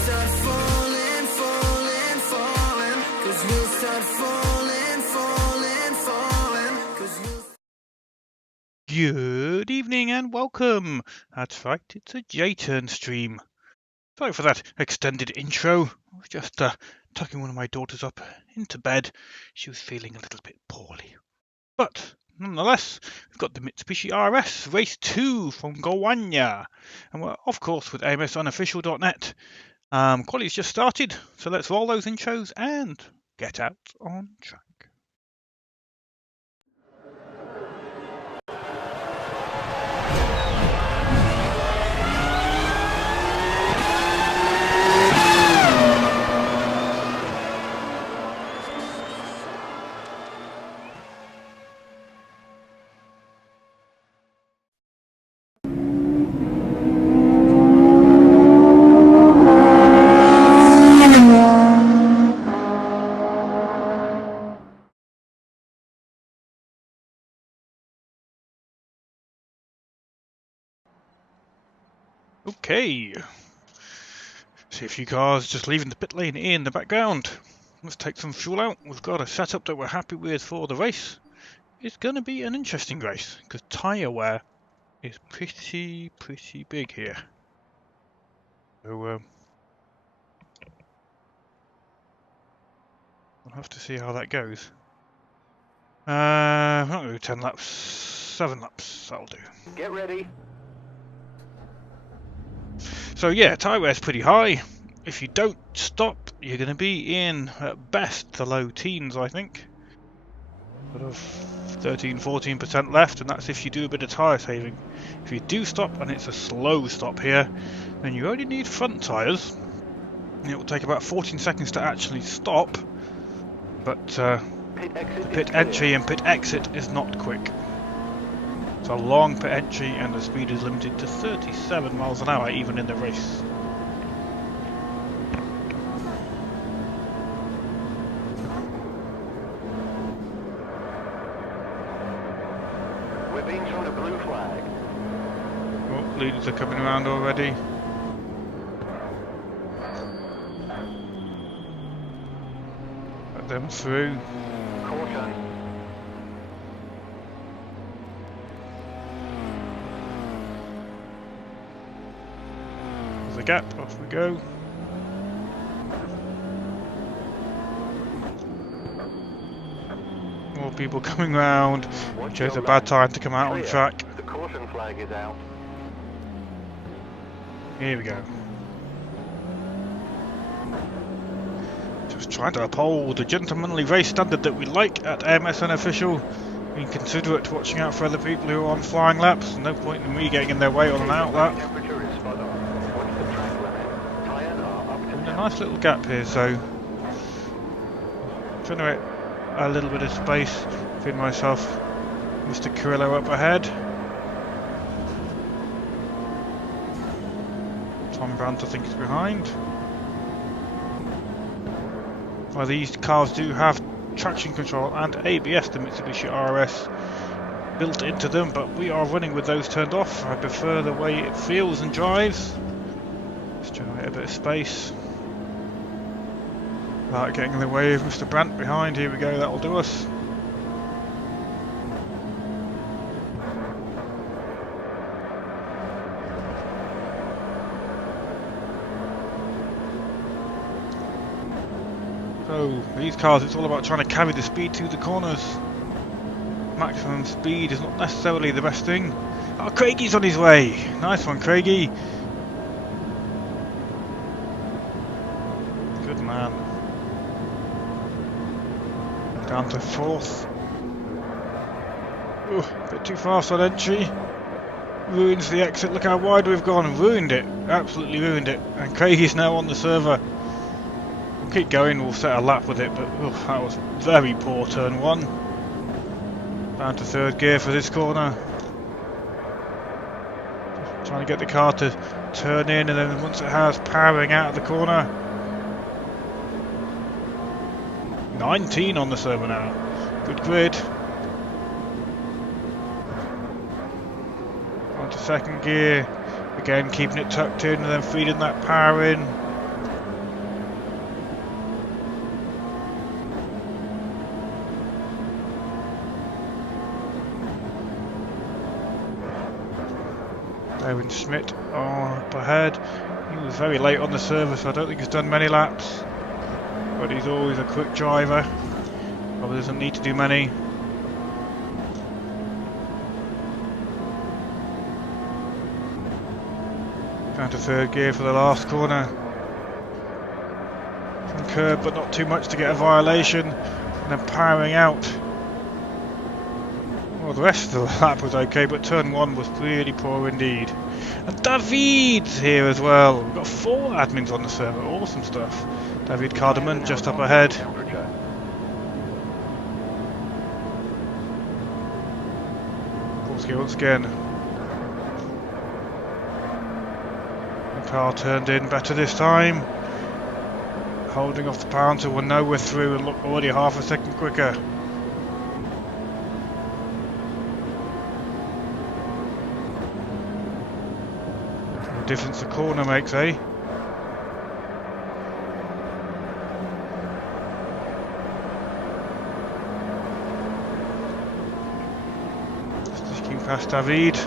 start falling, falling, falling. 'Cause we'll start falling, falling, falling. 'Cause we'll... Good evening and welcome. That's right, it's a J-Turn stream. Sorry for that extended intro. I was just tucking one of my daughters up into bed. She was feeling a little bit poorly. But nonetheless, we've got the Mitsubishi RS Race 2 from Goinia. And we're, of course, with AMSUnofficial.net. Quality's just started, so let's roll those intros and get out on track. Okay, see a few cars just leaving the pit lane in the background. Let's take some fuel out. We've got a setup that we're happy with for the race. It's going to be an interesting race because tyre wear is pretty big here. So we'll have to see how that goes. I'm not going to do 10 laps, 7 laps, that'll do. Get ready. So yeah, tyre wear is pretty high. If you don't stop, you're going to be in, at best, the low teens, I think. Sort of 13-14% left, and that's if you do a bit of tyre saving. If you do stop, and it's a slow stop here, then you only need front tyres. It will take about 14 seconds to actually stop, but the pit entry and pit exit is not quick. It's a long pit entry and the speed is limited to 37 miles an hour even in the race. We're being shown a blue flag. Oh, leaders are coming around already. Let them through. Caution. There's a gap, off we go. More people coming round. Chose a bad time to come out on track. The caution flag is out. Here we go. Just trying to uphold the gentlemanly race standard that we like at AMS Unofficial. Being considerate, watching out for other people who are on flying laps. No point in me getting in their way on an out lap. Temperature is spot on. What's the track limit? Tyres are up to And a nice little gap here, so generate a little bit of space between myself and Mr. Carrillo up ahead. Tom Brandt I think is behind. Well, these cars do have traction control and ABS, the Mitsubishi RS, built into them, but we are running with those turned off. I prefer the way it feels and drives. Let's generate a bit of space without getting in the way of Mr. Brandt behind. Here we go, that'll do us. So, these cars, it's all about trying to carry the speed to the corners. Maximum speed is not necessarily the best thing. Oh, Craigie's on his way! Nice one, Craigie! Good man. Down to 4th. Ooh, a bit too fast on entry. Ruins the exit. Look how wide we've gone. Ruined it. Absolutely ruined it. And Craigie's now on the server. We'll keep going. We'll set a lap with it. But that was very poor turn 1. Down to 3rd gear for this corner. Just trying to get the car to turn in, and then once it has, powering out of the corner. 19 on the server now. Good grid. On to 2nd gear. Again, keeping it tucked in and then feeding that power in. Owen Schmidt up ahead. He was very late on the service, so I don't think he's done many laps. But he's always a quick driver. Probably doesn't need to do many. Down to third gear for the last corner. Some curb, but not too much to get a violation. And then powering out. Well, the rest of the lap was okay, but turn 1 was really poor indeed. And David's here as well. We've got 4 admins on the server. Awesome stuff. David Cardamon just up ahead. Polski once again. The car turned in better this time. Holding off the power until we know we're through and look already half a second quicker. The difference the corner makes, eh? Sticking past David.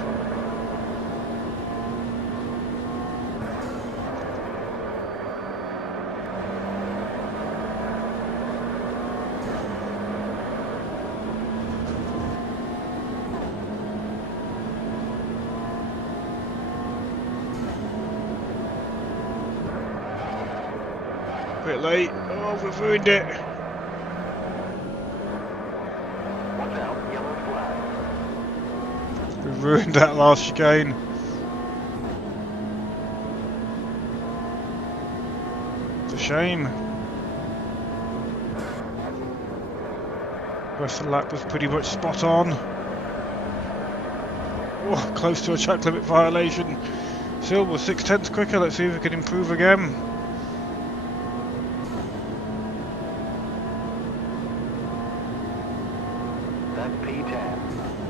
Bit late. Oh, we've ruined it. Watch out, yellow flag. We've ruined that last chicane. It's a shame. The rest of the lap was pretty much spot on. Oh, close to a track limit violation. Still was 0.6 quicker. Let's see if we can improve again. That's P10.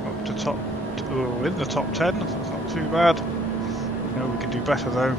Up to top, in the top 10, that's not too bad. No, we can do better though.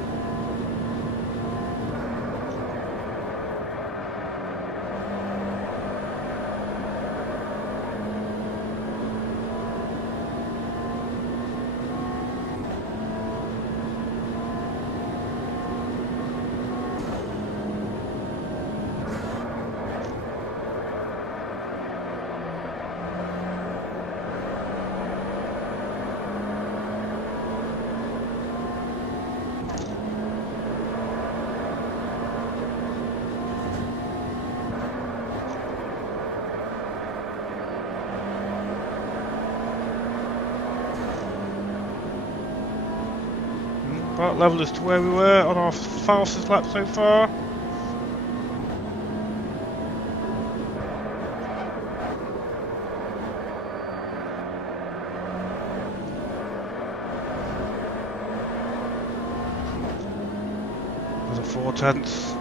About level as to where we were on our fastest lap so far. There's a 0.4.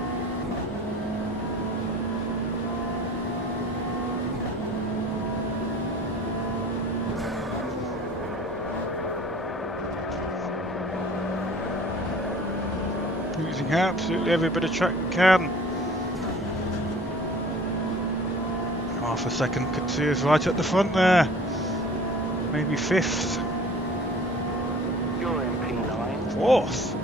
Using absolutely every bit of track we can. Half a second could see us right at the front there. Maybe 5th. You're in P9. 4th.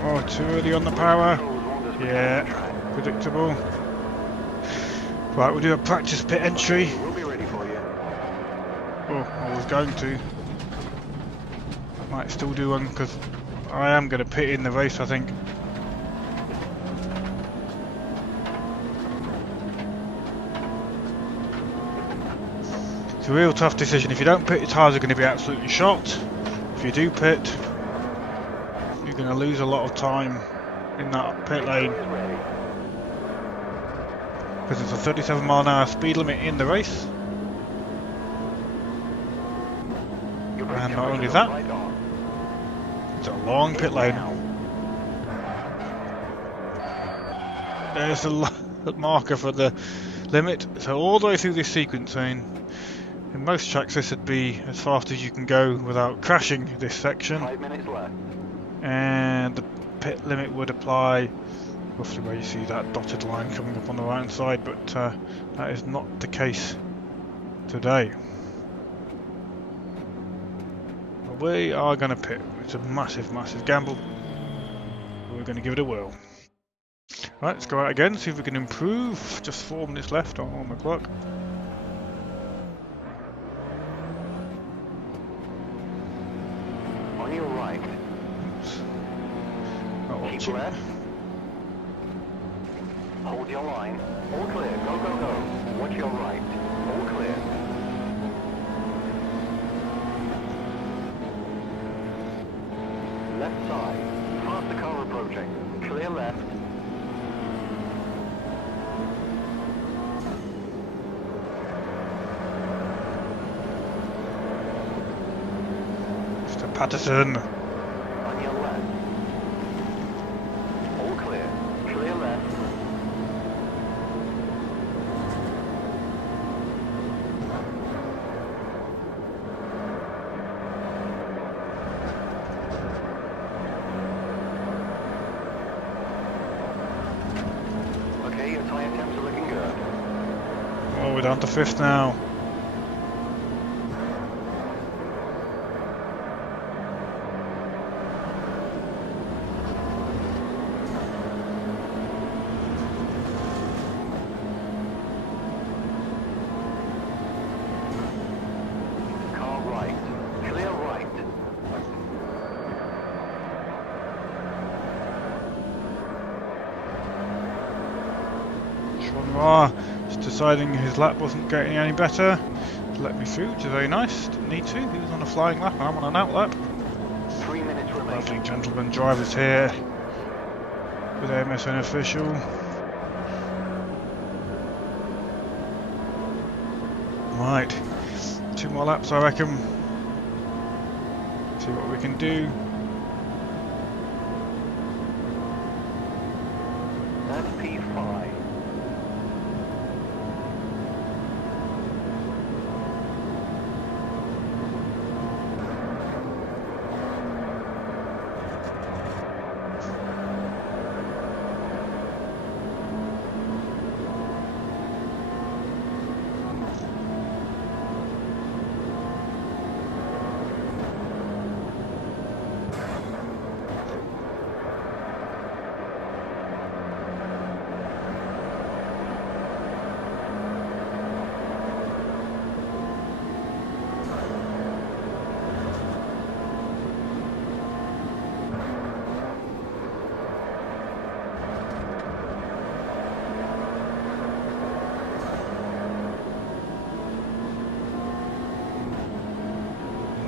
Oh, too early on the power. Yeah, predictable. Right, we'll do a practice pit entry. We'll be ready for you. Oh, I was going to. Might still do one because I am going to pit in the race, I think. It's a real tough decision. If you don't pit, your tyres are going to be absolutely shot. If you do pit, you're going to lose a lot of time in that pit lane. Because it's a 37-mile-an-hour speed limit in the race. And not only that, it's a long pit lane. There's the marker for the limit. So all the way through this sequence, in most tracks this would be as fast as you can go without crashing this section. 5 minutes left. And the pit limit would apply roughly where you see that dotted line coming up on the right hand side, but that is not the case today. But we are going to pit. It's a massive, massive gamble. We're going to give it a whirl. Right, let's go out again, see if we can improve. Just 4 minutes left on the clock. On your right. Oops. Not Keep watching. left. Hold your line. All clear. Go, go, go. Watch your right. All clear. Left side. Faster car approaching. Clear left. Mr. Patterson. On your left. All clear. Clear left. Okay, your tyre temps are looking good. Oh, we're down to 5th now. Car right. Clear right. Schwanmar is deciding his lap wasn't getting any better. Let me through, which is very nice. Didn't need to. He was on a flying lap, I'm on an out lap. 3 minutes remaining. Lovely gentleman drivers here with MSN official. Right, 2 more laps I reckon. See what we can do. That's P5.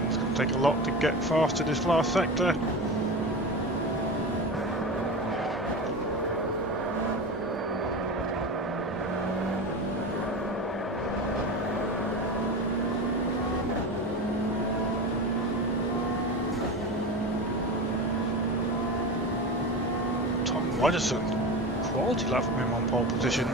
It's going to take a lot to get fast to this last sector. Tom Rogerson, quality lap from him on pole position.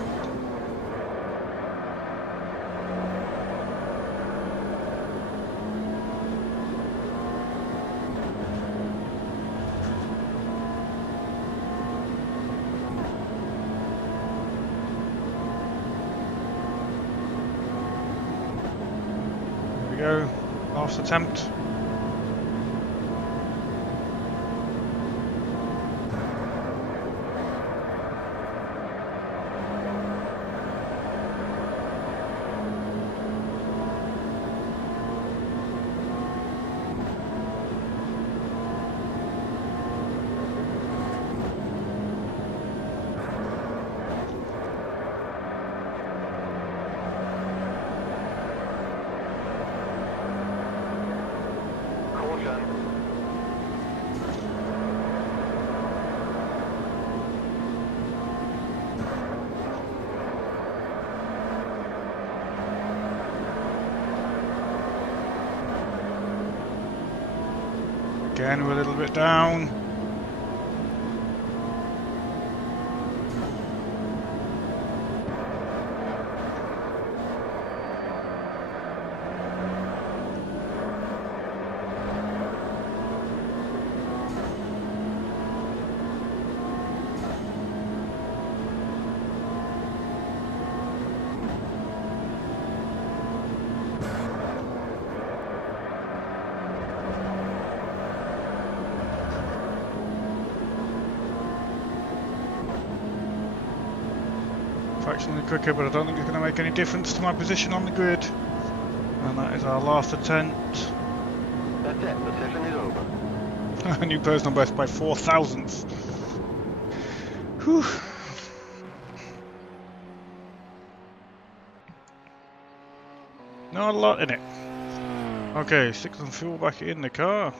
There we go, last attempt. Again, we're a little bit down. Fractionally quicker, but I don't think it's going to make any difference to my position on the grid. And that is our last attempt. That's it. The session is over. A new personal best by 4 thousandths. Whew. Not a lot in it. Okay, stick some fuel back in the car.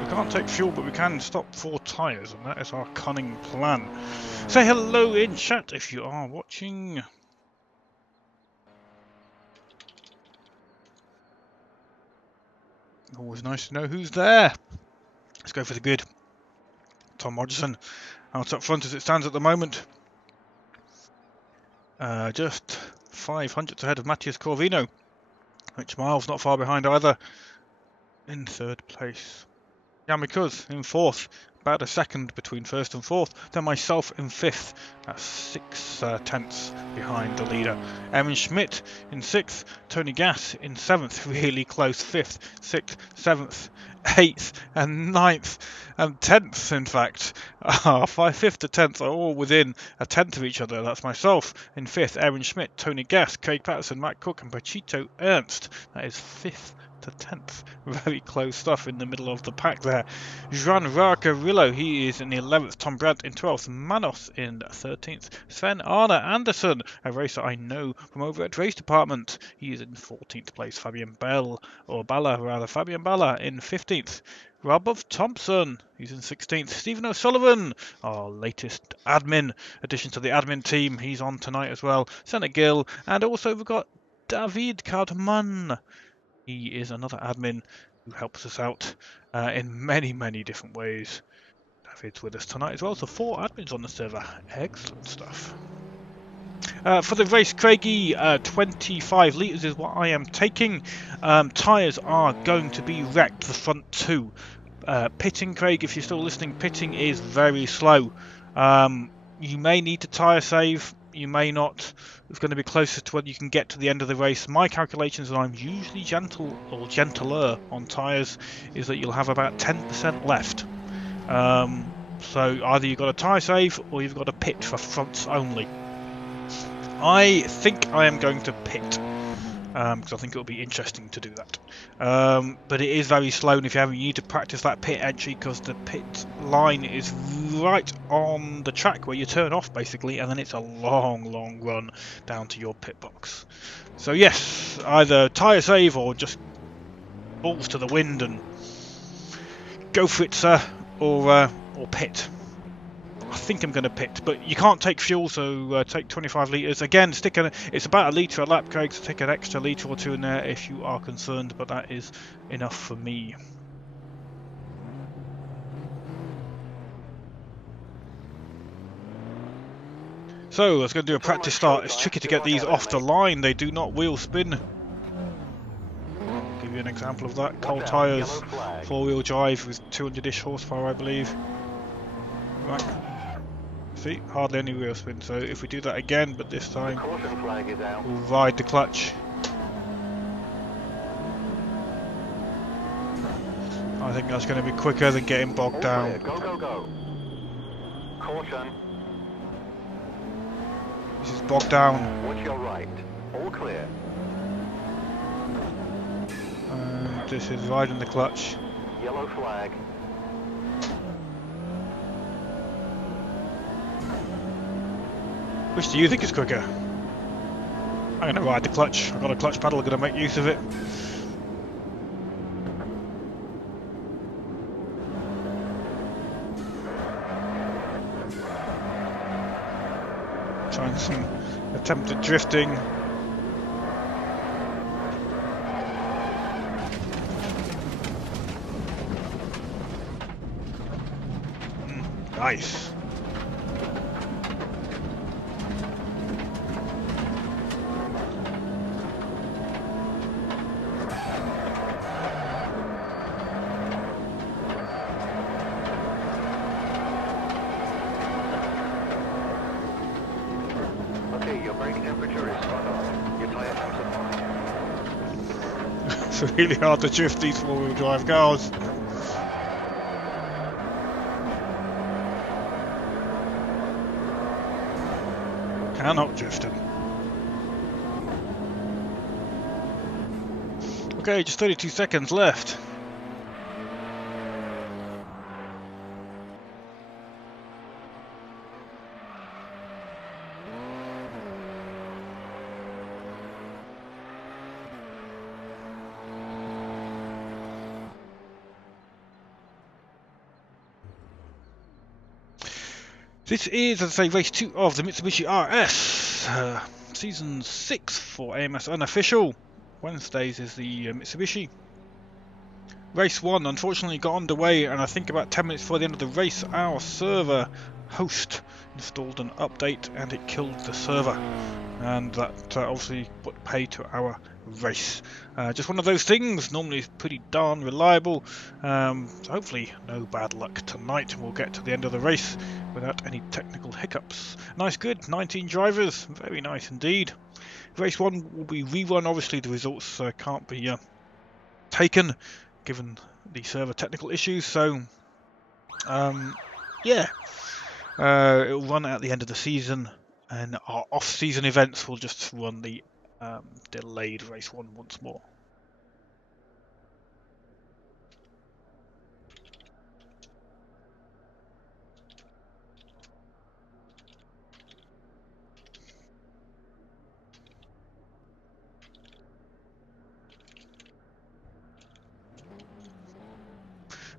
We can't take fuel, but we can stop 4 tyres, and that is our cunning plan. Say hello in chat if you are watching. Always nice to know who's there. Let's go for the grid. Tom Rogerson out up front as it stands at the moment. Just 500ths ahead of Matthias Corvino. Rich Miles not far behind either. In 3rd place. Yamikuz in 4th. About a second between 1st and 4th. Then myself in 5th. That's 6 tenths behind the leader. Evan Schmidt in 6th. Tony Gass in 7th. Really close 5th, 6th, 7th, 8th and 9th and 10th in fact. 5th to 10th are all within a tenth of each other. That's myself in 5th. Aaron Schmidt, Tony Gass, Craig Patterson, Matt Cook and Pachito Ernst. That is 5th to 10th. Very close stuff in the middle of the pack there. Juan Rarcarillo, he is in 11th. Tom Brandt in 12th. Manos in 13th. Sven Arne Andersson, a racer I know from over at Race Department. He is in 14th place. Fabian Balla in 15th. Rob Thompson, he's in 16th. Stephen O'Sullivan, our latest admin addition to the admin team. He's on tonight as well. Senna Gill, and also we've got David Cartman. He is another admin who helps us out in many, many different ways. David's with us tonight as well, so 4 admins on the server. Excellent stuff. For the race, Craigie, 25 litres is what I am taking. Tyres are going to be wrecked, the front 2. Pitting, Craig, if you're still listening, pitting is very slow. You may need to tyre save. You may not. It's going to be closer to when you can get to the end of the race. My calculations, and I'm usually gentle or gentler on tyres, is that you'll have about 10% left. So either you've got a tyre save or you've got a pit for fronts only. I think I am going to pit because I think it'll be interesting to do that. But it is very slow, and if you haven't, you need to practice that pit entry because the pit line is right on the track where you turn off basically, and then it's a long, long run down to your pit box. So yes, either tyre save or just balls to the wind and go for it, sir, or pit. I think I'm going to pit, but you can't take fuel, so take 25 litres. Again, it's about a litre a lap, Craig, so take an extra litre or 2 in there if you are concerned, but that is enough for me. So, I was going to do a practice start. It's tricky to get these off the line. They do not wheel spin. I'll give you an example of that. Cold tyres, 4-wheel drive with 200-ish horsepower, I believe. Right. See, hardly any wheel spin, so if we do that again, but this time we'll ride the clutch. I think that's going to be quicker than getting bogged down. Go, go, go. Caution. This is bogged down. Watch your right. All clear. And this is riding the clutch. Yellow flag. Which do you think is quicker? I'm going to ride the clutch. I've got a clutch pedal, I'm going to make use of it. Trying some attempted drifting. Nice. Okay, your brake temperature is spot on. Your tire temps are fine. It's really hard to drift these four-wheel drive cars. Cannot drift them. Okay, just 32 seconds left. This is, as I say, race 2 of the Mitsubishi RS, season 6 for AMS Unofficial. Wednesdays is the Mitsubishi. Race 1 unfortunately got underway, and I think about 10 minutes before the end of the race, our server host installed an update and it killed the server. And that obviously put pay to our race. Just one of those things, normally it's pretty darn reliable. So hopefully no bad luck tonight. We'll get to the end of the race without any technical hiccups. Nice, good, 19 drivers, very nice indeed. Race 1 will be rerun, obviously the results can't be taken given the server technical issues, so yeah, it will run at the end of the season, and our off-season events will just run the delayed race 1 once more.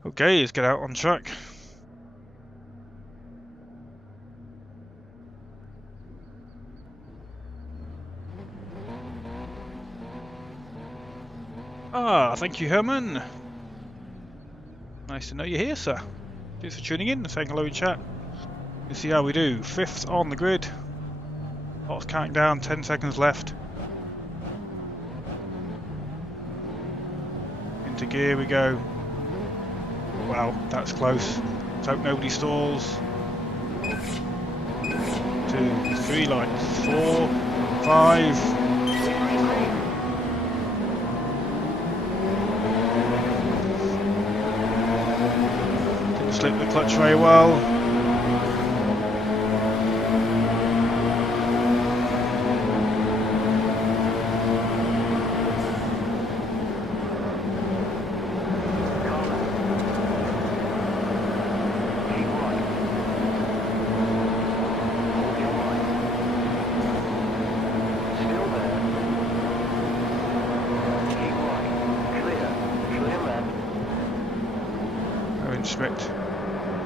Okay, let's get out on track. Ah, thank you, Herman. Nice to know you're here, sir. Thanks for tuning in and saying hello in chat. Let's see how we do. 5th on the grid. Lots counting down, 10 seconds left. Into gear we go. Wow, that's close. Let's hope nobody stalls. 2, 3 lights. 4, 5. Didn't slip the clutch very well.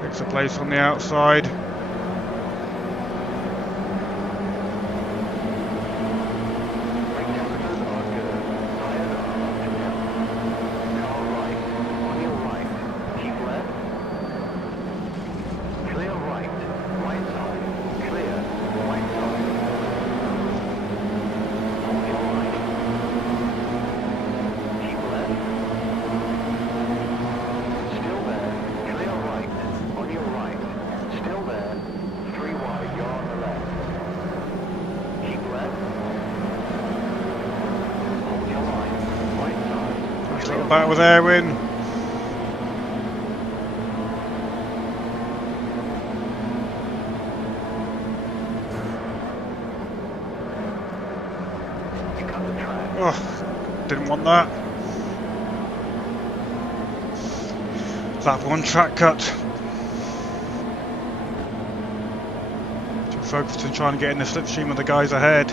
Picks a place on the outside. Back with Erwin. Oh, didn't want that. That one track cut. Too focused on trying to get in the slipstream of the guys ahead.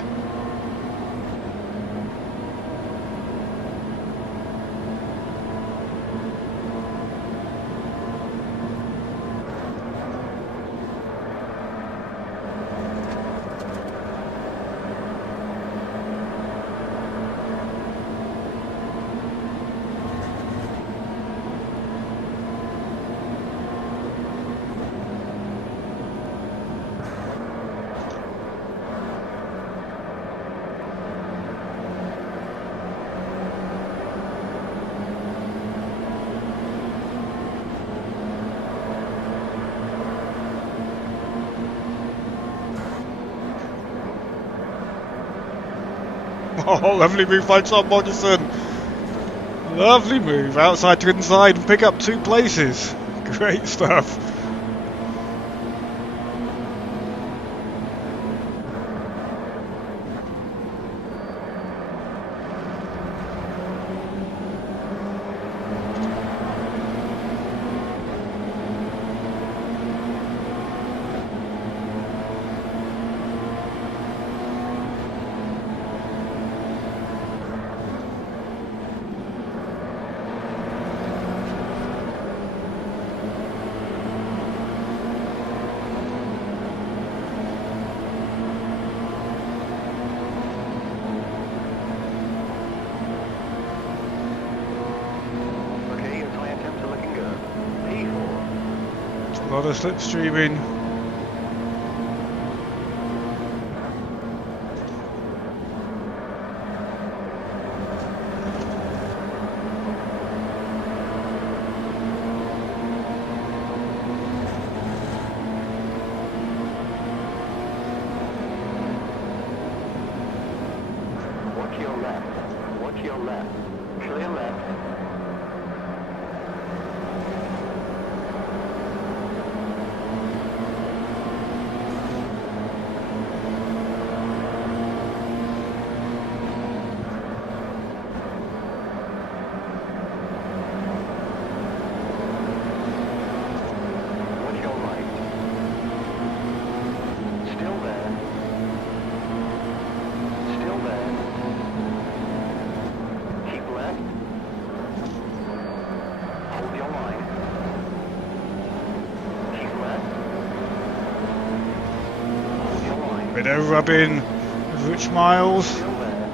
Oh, lovely move by Tom Morrison. Lovely move, outside to inside and pick up 2 places. Great stuff. Okay, your tie attempts are looking good. P4. A lot of slipstreaming. Watch your left. Watch your left. Clear left. Watch your right. Still there. Still there. Keep left. Hold your line. Keep left. Hold your line. Bit of rubbing with Rich Miles. Still there.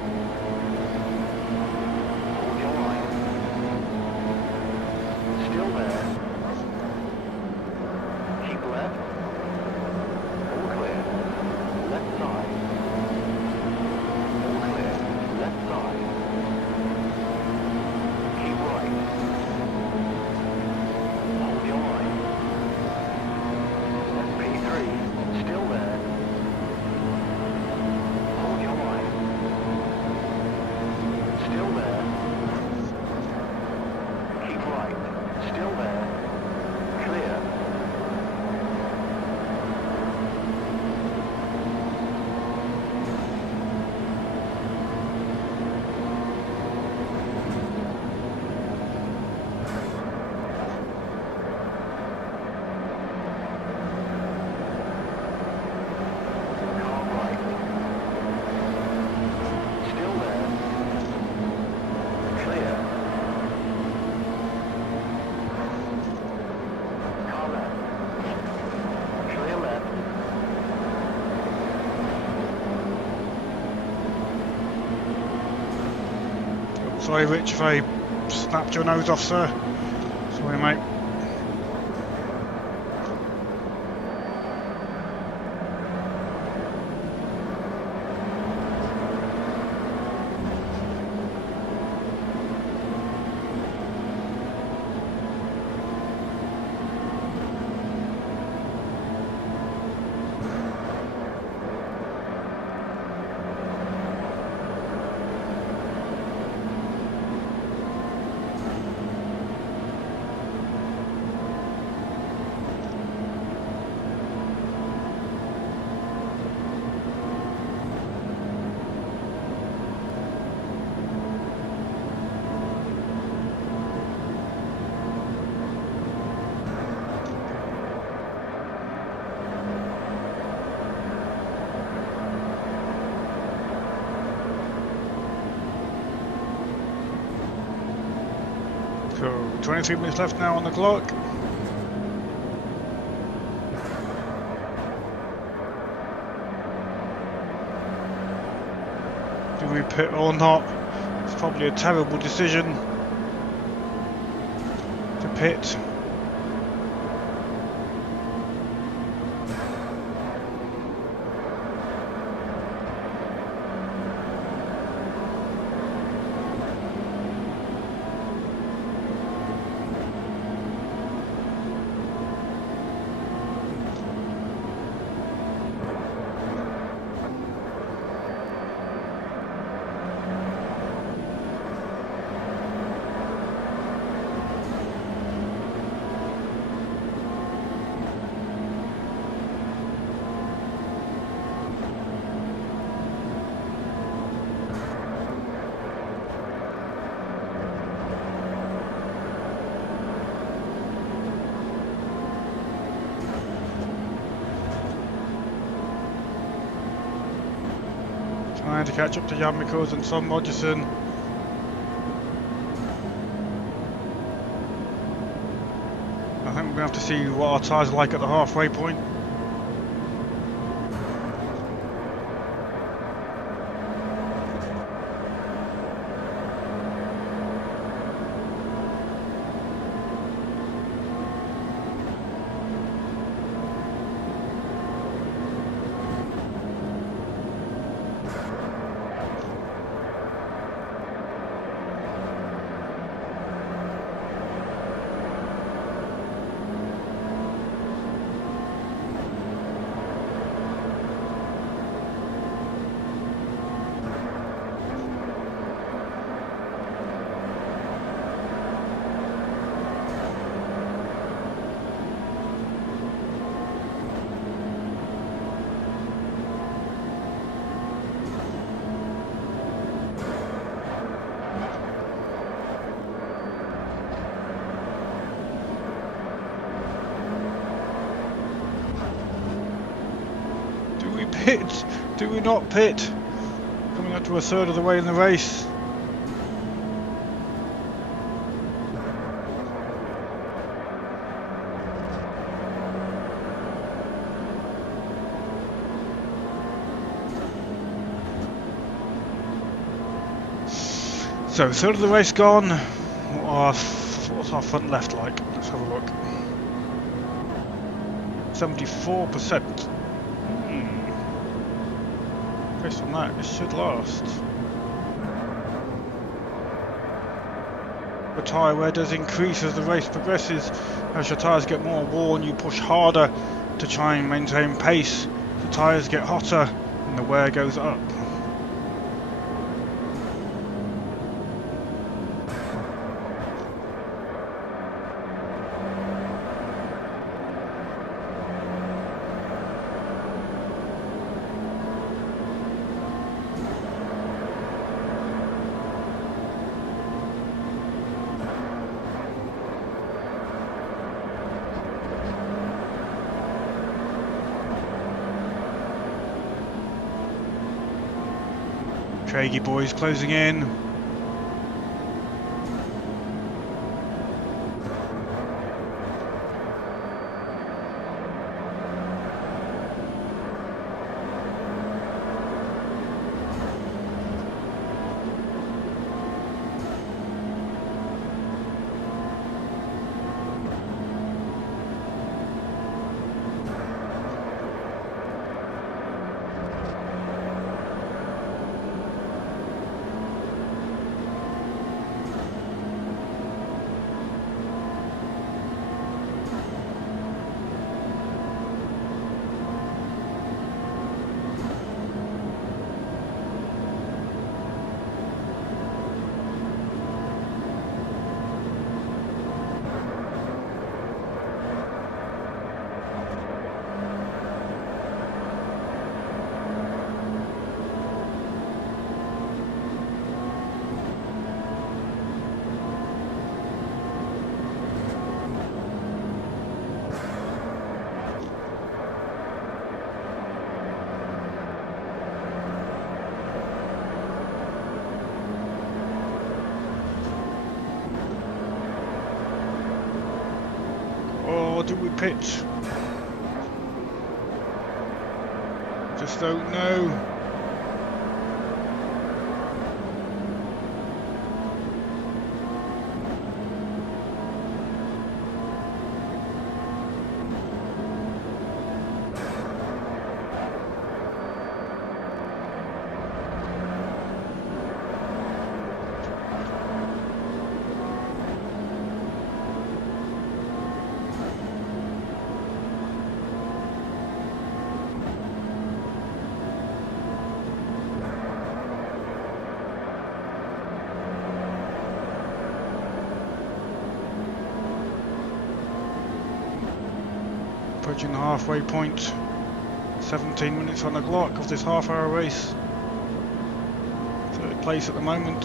Hold your line. Still there. Keep left. All clear. Left side. All clear. Left side. Keep right. Hold your line. SP3. Still there. Hold your line. Still there. Keep right. Still there. Clear. Car right. Still there. Clear. Car left. Clear left. Sorry, Rich, if I snapped your nose off, sir. Sorry, mate. So 23 minutes left now on the clock. Do we pit or not? It's probably a terrible decision to pit. Trying to catch up to Yamiko's and Son Rogerson. I think we're going to have to see what our tyres are like at the halfway point. Pit? Do we not pit? Coming up to a third of the way in the race. So, third of the race gone. What's our front left like? Let's have a look. 74%. Based on that, it should last. The tyre wear does increase as the race progresses. As your tyres get more worn, you push harder to try and maintain pace. The tyres get hotter and the wear goes up. Craigie boys closing in. Or do we pitch? Just don't know. Approaching the halfway point, 17 minutes on the clock of this half-hour race. Third place at the moment.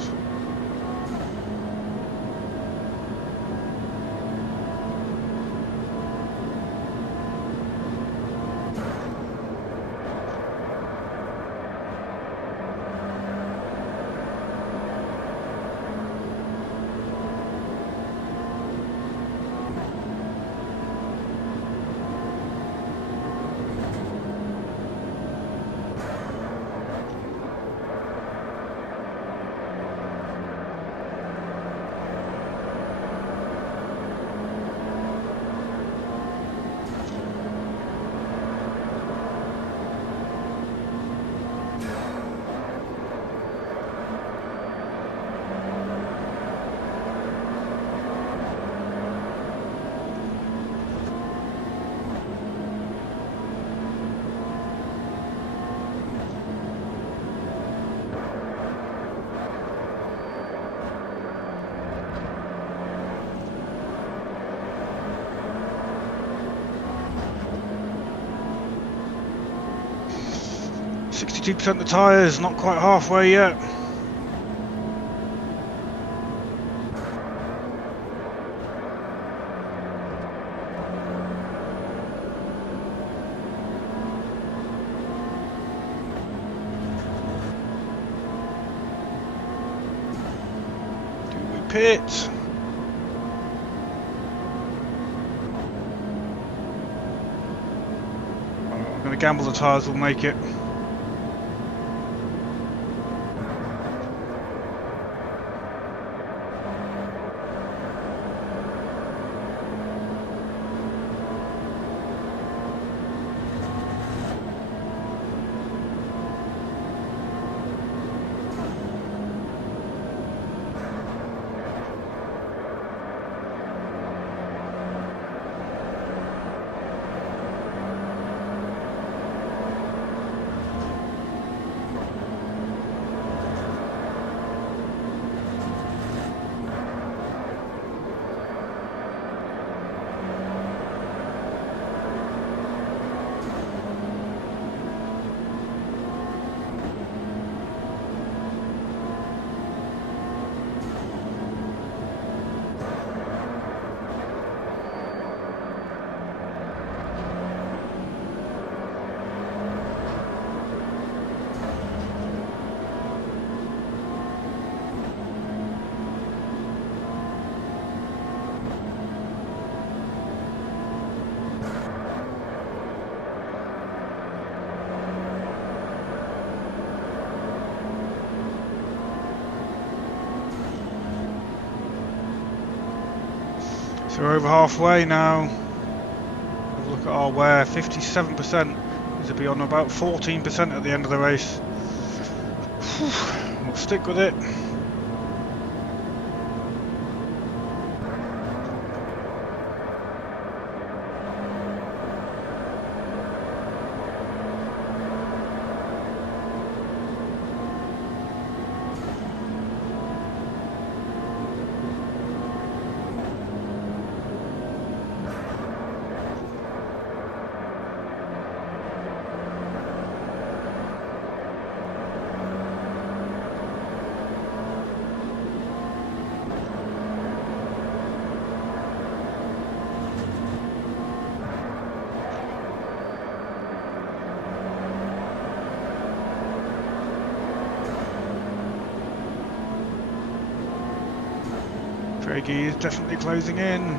62% of the tyres, not quite halfway yet. Pit. I'm going to gamble the tyres will make it. So we're over halfway now. Have a look at our wear, 57%. This will be on about 14% at the end of the race. We'll stick with it. Craigie is definitely closing in.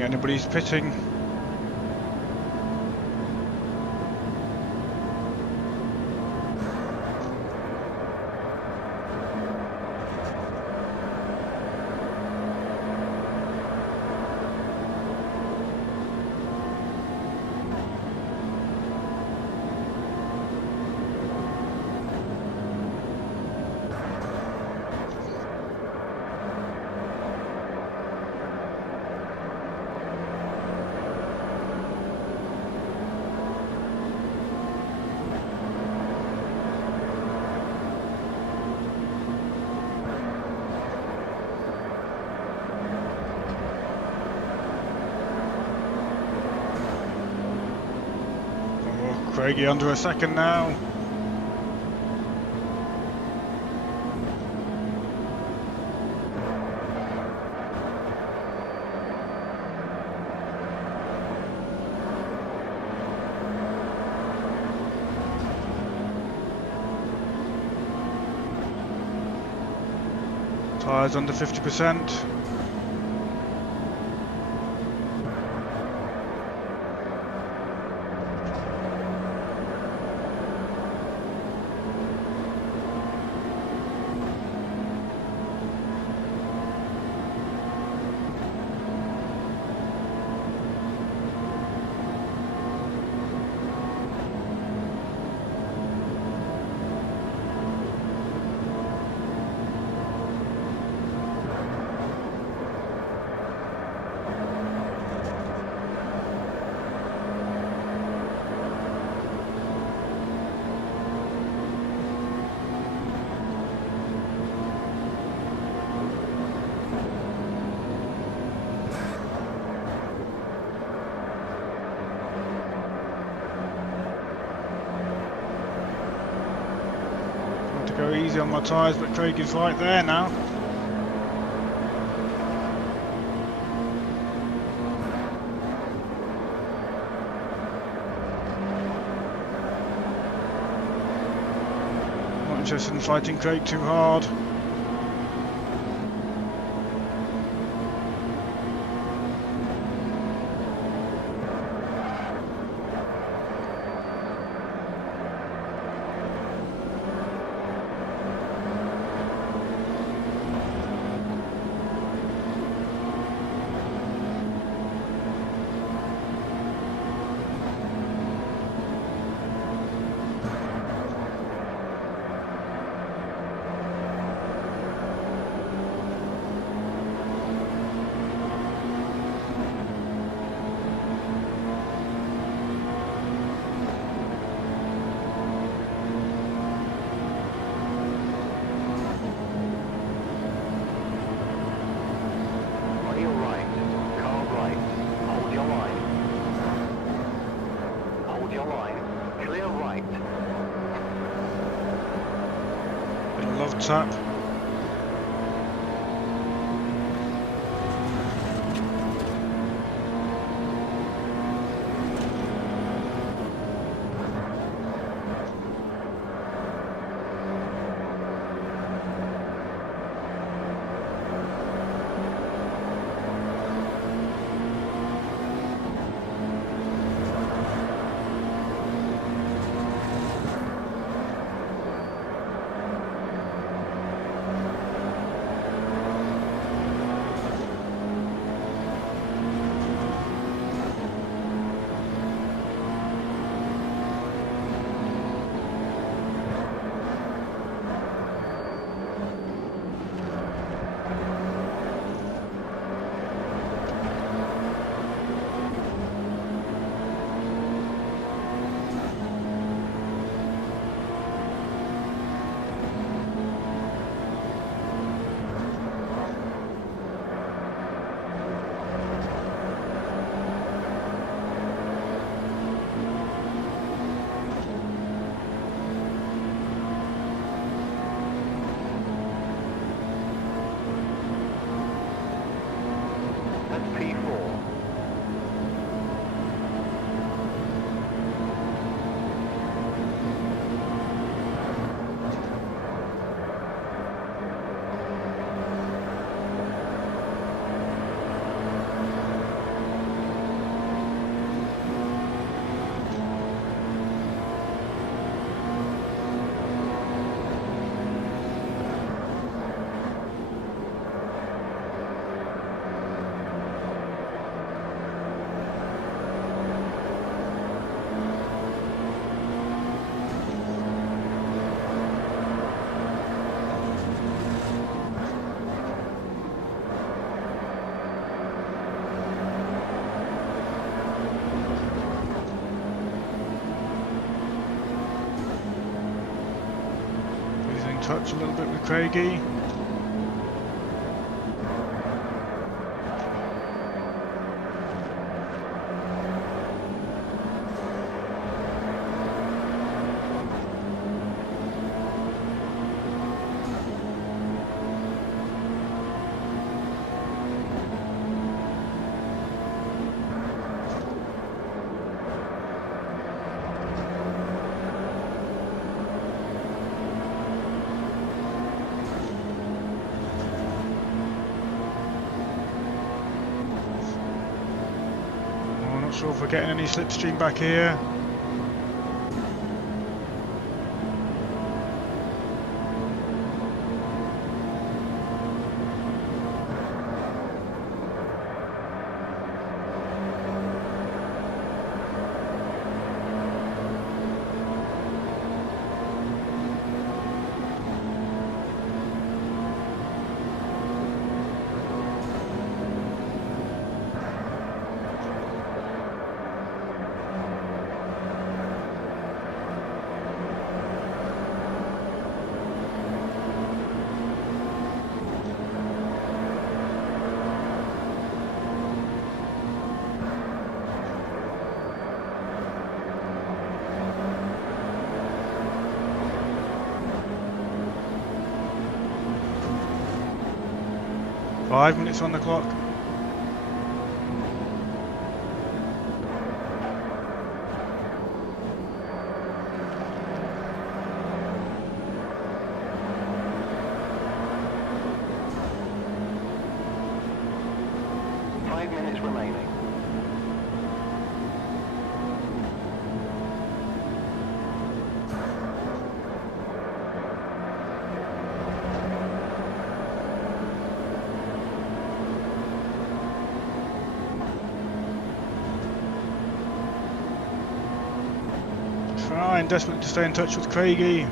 Anybody's pitting. Craigie under a second now. Tyres under 50%. go easy on my tyres, but Craig is right there now. Not interested in fighting Craig too hard. On your right, car right. Hold your line. Hold your line. Clear right. Bit of love tap. That's P4. Losing touch a little bit with Craigie. Not sure if we're getting any slipstream back here. 5 minutes on the clock. Trying desperately to stay in touch with Craigie.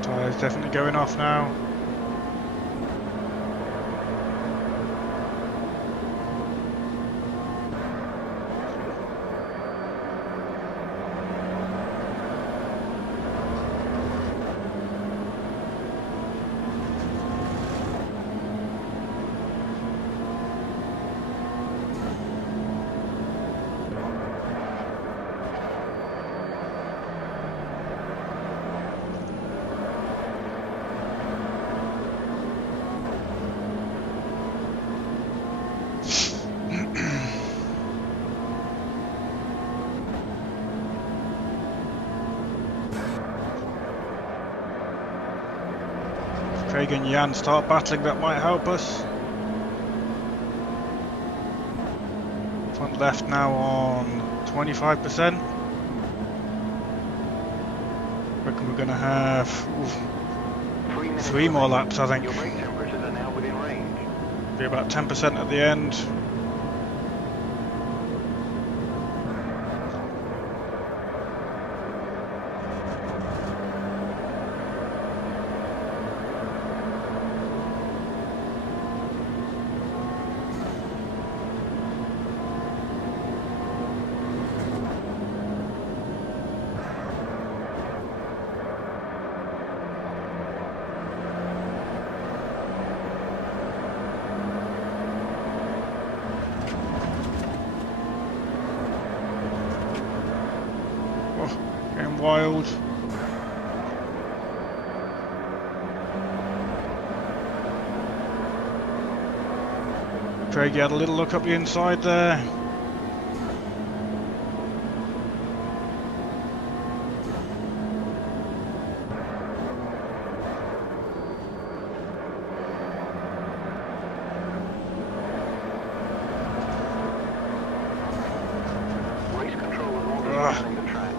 Tyre's definitely going off now. Craig and Jan start battling, that might help us. Front left now on 25%. Reckon we're going to have 3 more laps, I think. Your brake temperatures are now within range. Be about 10% at the end. Getting wild. Craig had a little look up the inside there. Race control is already scanning the track.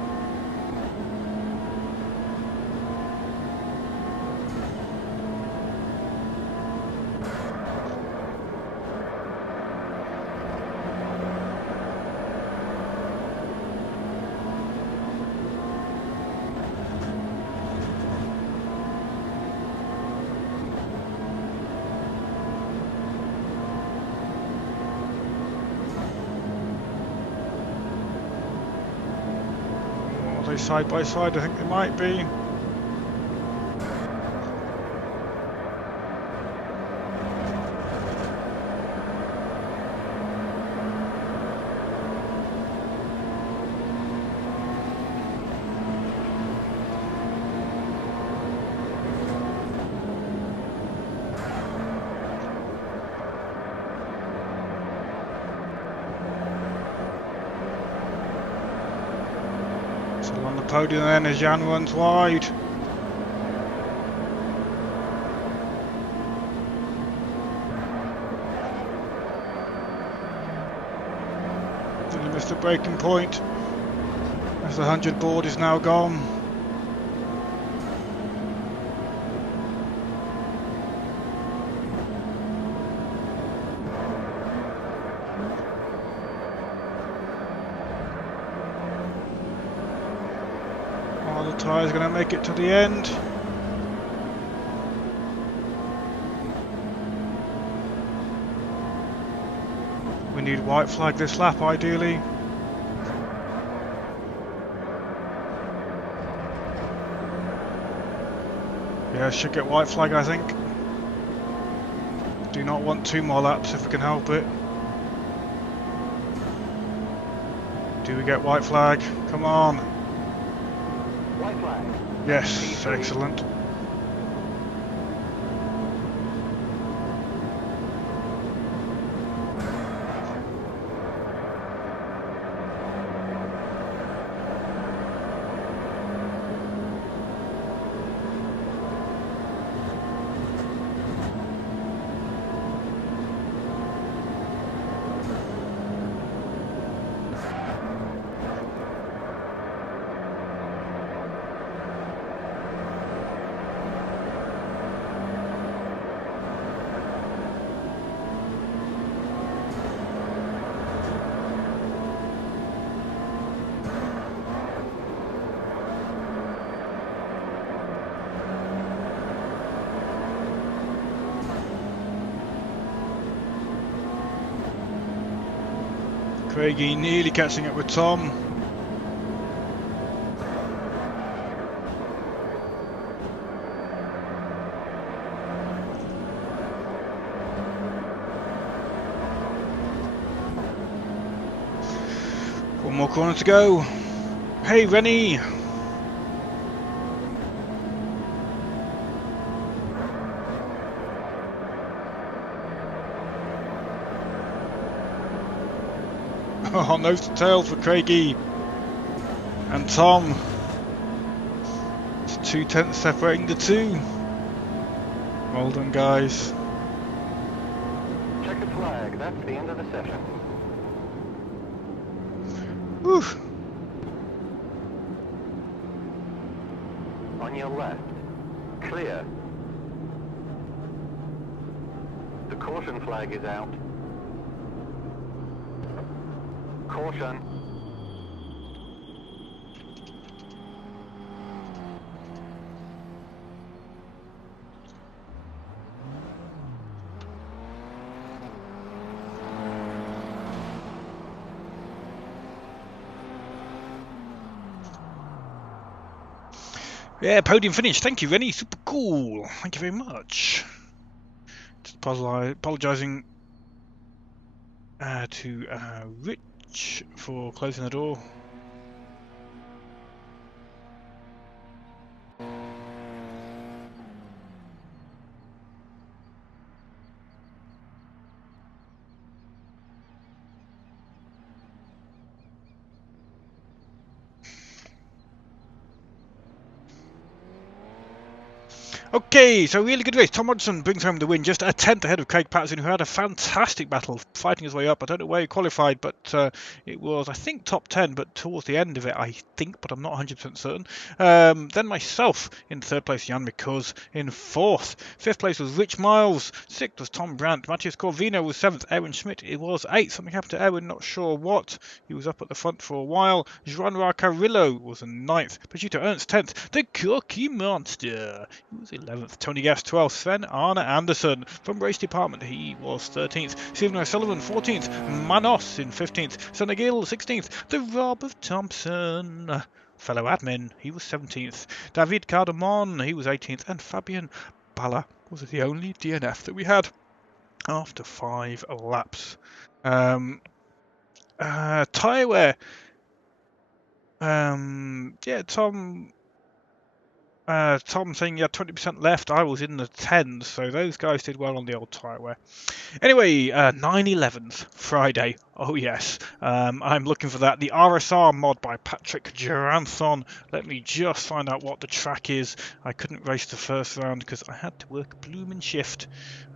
Are they side by side? I think they might be. Still on the podium then as Jan runs wide. Nearly missed the breaking point as the 100 board is now gone. tyres going to make it to the end. We need white flag this lap, ideally. Yeah, should get white flag, I think. Do not want 2 more laps if we can help it. Do we get white flag? Come on. White flag. Yes, excellent. Craigie nearly catching up with Tom. One more corner to go. Hey Rennie! Oh, nose to tail for Craigie and Tom. It's 2 tenths separating the two. Well done, guys. Checkered flag. That's the end of the session. Whew. On your left. Clear. The caution flag is out. Caution. Yeah, podium finish. Thank you, Rennie. Super cool. Thank you very much. Just apologising to Rich for closing the door. Okay, so really good race. Tom Hodgson brings home the win, just a tenth ahead of Craig Patterson, who had a fantastic battle fighting his way up. I don't know where he qualified, but it was, I think, top 10, but towards the end of it, I think, but I'm not 100% certain. Then myself in third place, Jan Mikuz in fourth. Fifth place was Rich Miles. Sixth was Tom Brandt. Matthias Corvino was seventh. Aaron Schmidt, it was eighth. Something happened to Aaron, not sure what. He was up at the front for a while. Joan Carrillo was in ninth. Pachito Ernst 10th. The Cookie Monster, he was 11th. Tony Gas 12th. Sven Arne Anderson from Race Department, he was 13th. Stephen O'Sullivan 14th. Manos in 15th. Senegil 16th. The Rob of Thompson, fellow admin, he was 17th. David Cardamon, he was 18th. And Fabian Balla was the only DNF that we had after 5 laps. Tyre wear. Yeah, Tom saying you had 20% left. I was in the 10s, so those guys did well on the old tyre wear. Anyway, 9/11th, Friday. Oh yes, I'm looking for that. The RSR mod by Patrick Geranthon. Let me just find out what the track is. I couldn't race the first round because I had to work a blooming shift,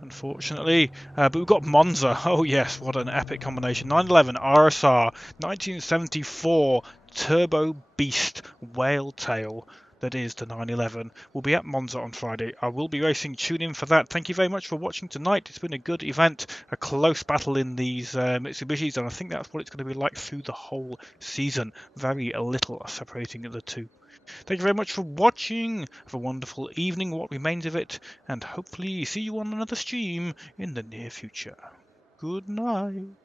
unfortunately. But we've got Monza. Oh yes, what an epic combination. 911 RSR, 1974 Turbo Beast Whale Tail. That is the 911. We'll be at Monza on Friday. I will be racing. Tune in for that. Thank you very much for watching tonight. It's been a good event, a close battle in these Mitsubishis, and I think that's what it's going to be like through the whole season. Very little separating the two. Thank you very much for watching. Have a wonderful evening, what remains of it, and hopefully see you on another stream in the near future. Good night.